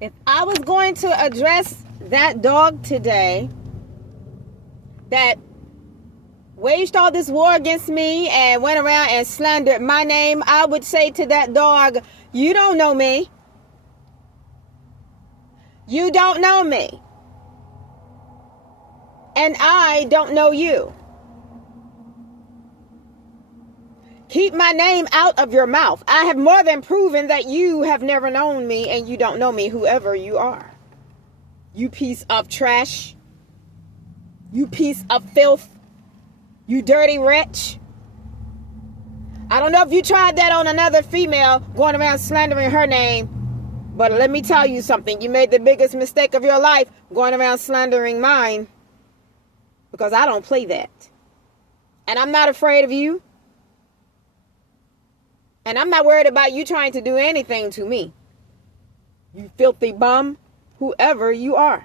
If I was going to address that dog today that waged all this war against me and went around and slandered my name, I would say to that dog, you don't know me. You don't know me. And I don't know you. Keep my name out of your mouth. I have more than proven that you have never known me and you don't know me, whoever you are. You piece of trash. You piece of filth. You dirty wretch. I don't know if you tried that on another female going around slandering her name, but let me tell you something. You made the biggest mistake of your life going around slandering mine, because I don't play that. And I'm not afraid of you. And I'm not worried about you trying to do anything to me. You filthy bum, whoever you are.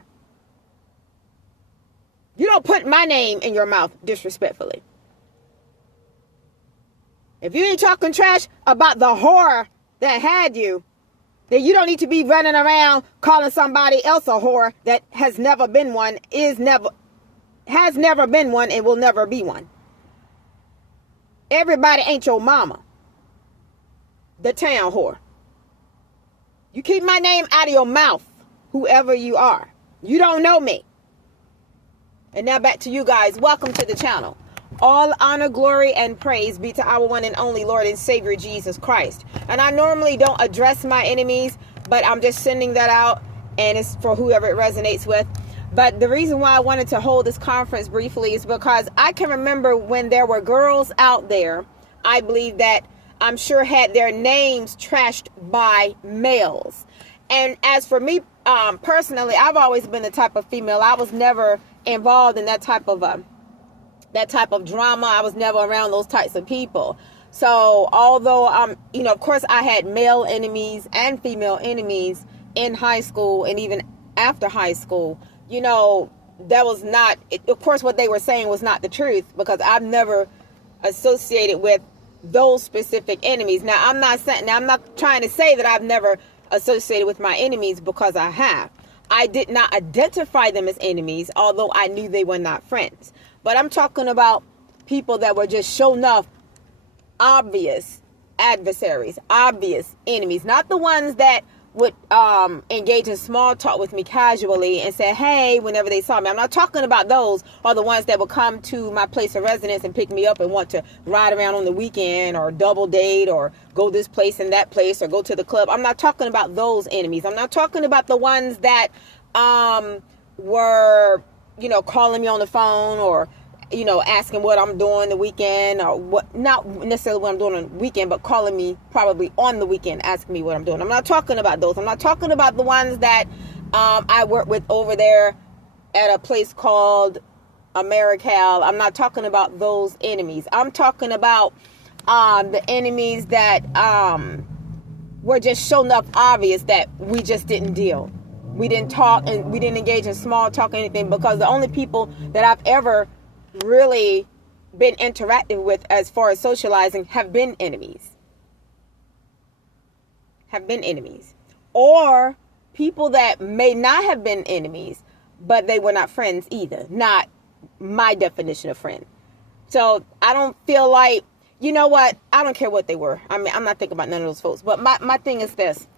You don't put my name in your mouth disrespectfully. If you ain't talking trash about the whore that had you, then you don't need to be running around calling somebody else a whore that has never been one, has never been one, and will never be one. Everybody ain't your mama. The town whore. You keep my name out of your mouth, whoever you are. You don't know me. And now back to you guys. Welcome to the channel. All honor, glory, and praise be to our one and only Lord and Savior, Jesus Christ. And I normally don't address my enemies, but I'm just sending that out, and it's for whoever it resonates with. But the reason why I wanted to hold this conference briefly is because I can remember when there were girls out there, I believe that I'm sure had their names trashed by males. And as for me, personally, I've always been the type of female. I was never involved in that type of drama. I was never around those types of people. So although of course I had male enemies and female enemies in high school and even after high school, that was not, of course, what they were saying was not the truth, because I've never associated with those specific enemies. Now, I'm not trying to say that I've never associated with my enemies, because I have. I did not identify them as enemies, although I knew they were not friends. But I'm talking about people that were just shown enough obvious adversaries, obvious enemies, not the ones that would engage in small talk with me casually and say, hey, whenever they saw me. I'm not talking about those, or the ones that would come to my place of residence and pick me up and want to ride around on the weekend, or double date, or go this place and that place, or go to the club. I'm not talking about those enemies. I'm not talking about the ones that were, calling me on the phone, or asking what I'm doing the weekend, or what, not necessarily what I'm doing on the weekend, but calling me probably on the weekend, asking me what I'm doing. I'm not talking about those. I'm not talking about the ones that I work with over there at a place called Americal. I'm not talking about those enemies. I'm talking about the enemies that were just shown up obvious, that we just didn't deal. We didn't talk, and we didn't engage in small talk or anything, because the only people that I've ever really been interacting with as far as socializing have been enemies. Or people that may not have been enemies, but they were not friends either. Not my definition of friend. So I don't feel like, you know what? I don't care what they were. I mean, I'm not thinking about none of those folks. But my thing is this.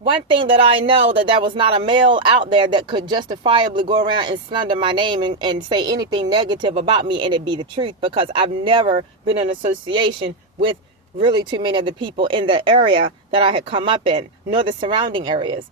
One thing that I know, that there was not a male out there that could justifiably go around and slander my name and say anything negative about me and it be the truth, because I've never been in association with really too many of the people in the area that I had come up in, nor the surrounding areas.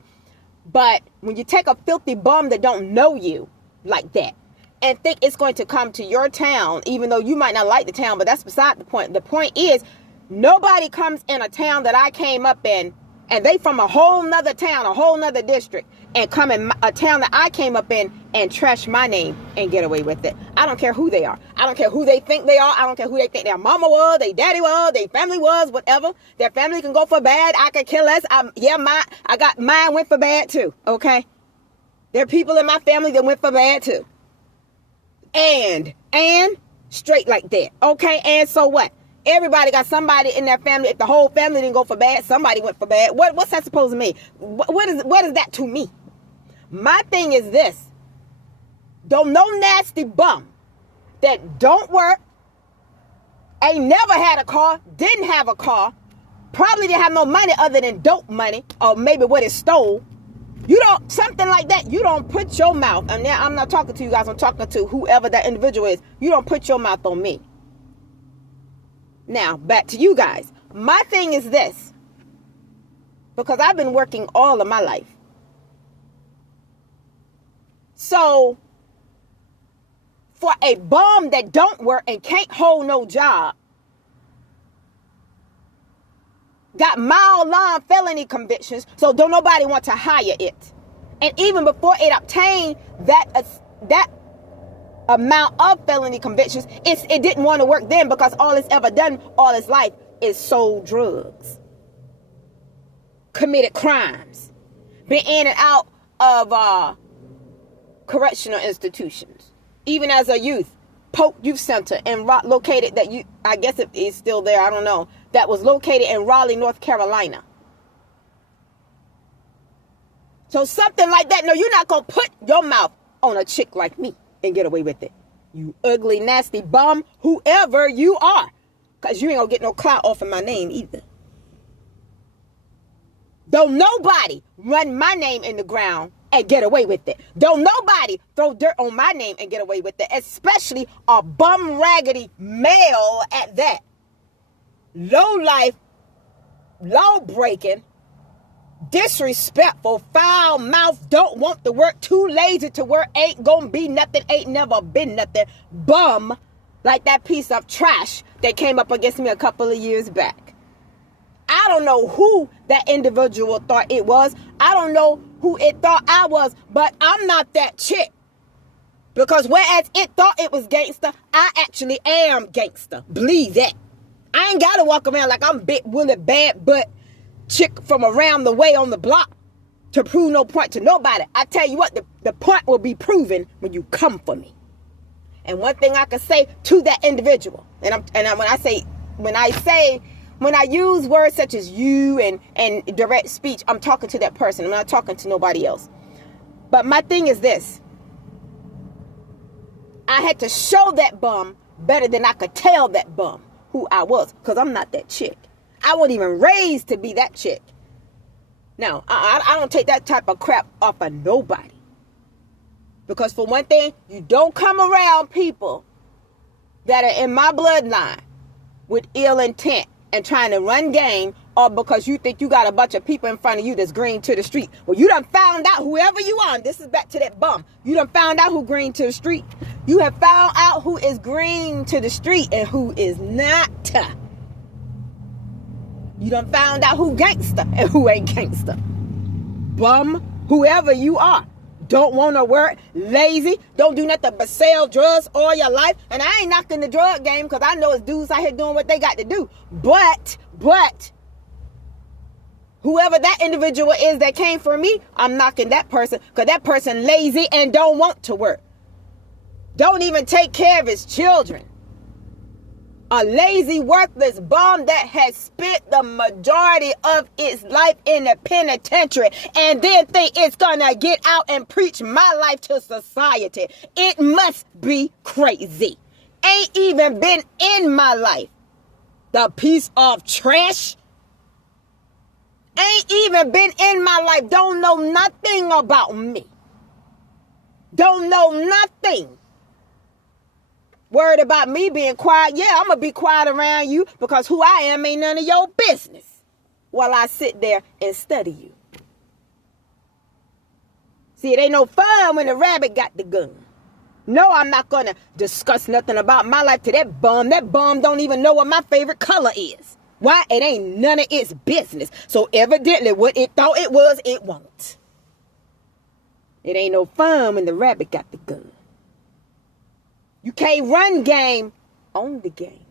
But when you take a filthy bum that don't know you like that and think it's going to come to your town, even though you might not like the town, but that's beside the point. The point is, nobody comes in a town that I came up in, and they from a whole nother town, a whole nother district, and come in a town that I came up in and trash my name and get away with it. I don't care who they are. I don't care who they think they are. I don't care who they think their mama was, their daddy was, their family was, whatever. Their family can go for bad. I could kill less. I got mine went for bad too. Okay. There are people in my family that went for bad too. And straight like that. Okay. And so what? everybody got somebody in their family. If the whole family didn't go for bad, somebody went for bad. What's that supposed to mean? What is that to me? My thing is this. Don't no nasty bum that don't work, ain't never had a car, didn't have a car, probably didn't have no money other than dope money, or maybe what it stole. You don't, something like that, you don't put your mouth, and now I'm not talking to you guys, I'm talking to whoever that individual is. You don't put your mouth on me. Now, back to you guys. My thing is this, because I've been working all of my life. So, for a bum that don't work and can't hold no job, got mile-long felony convictions, so don't nobody want to hire it. And even before it obtained that amount of felony convictions, it didn't want to work then, because all it's ever done all its life is sold drugs, committed crimes, been in and out of correctional institutions. Even as a youth, Polk Youth Center and located that I guess it is still there, I don't know, that was located in Raleigh, North Carolina. So something like that, no, you're not going to put your mouth on a chick like me and get away with it. You ugly, nasty bum, whoever you are. Because you ain't going to get no clout off of my name either. Don't nobody run my name in the ground and get away with it. Don't nobody throw dirt on my name and get away with it. Especially a bum raggedy male at that. Low life, law breaking, disrespectful, foul mouth, don't want to work, too lazy to work, ain't gonna be nothing, ain't never been nothing, bum, like that piece of trash that came up against me a couple of years back. I don't know who that individual thought it was. I don't know who it thought I was, but I'm not that chick. Because whereas it thought it was gangster, I actually am gangster. Believe that. I ain't got to walk around like I'm Big Willie bad butt chick from around the way on the block to prove no point to nobody. I tell you what, the point will be proven when you come for me. And one thing I can say to that individual, when I use words such as you and direct speech, I'm talking to that person. I'm not talking to nobody else. But my thing is this. I had to show that bum better than I could tell that bum who I was, because I'm not that chick. I wasn't even raised to be that chick. Now, I don't take that type of crap off of nobody. Because for one thing, you don't come around people that are in my bloodline with ill intent and trying to run game, or because you think you got a bunch of people in front of you that's green to the street. Well, you done found out whoever you are. This is back to that bum. You done found out who green to the street. You have found out who is green to the street and who is not. You done found out who gangster and who ain't gangster. Bum, whoever you are. Don't want to work, lazy, don't do nothing but sell drugs all your life. And I ain't knocking the drug game, because I know it's dudes out here doing what they got to do. But, whoever that individual is that came for me, I'm knocking that person, because that person lazy and don't want to work. Don't even take care of his children. A lazy, worthless bum that has spent the majority of its life in the penitentiary and then think it's gonna get out and preach my life to society. It must be crazy. Ain't even been in my life. The piece of trash. Ain't even been in my life. Don't know nothing about me. Don't know nothing. Worried about me being quiet? Yeah, I'm going to be quiet around you, because who I am ain't none of your business while I sit there and study you. See, it ain't no fun when the rabbit got the gun. No, I'm not going to discuss nothing about my life to that bum. That bum don't even know what my favorite color is. Why? It ain't none of its business. So evidently what it thought it was, it won't. It ain't no fun when the rabbit got the gun. You can't run game on the game.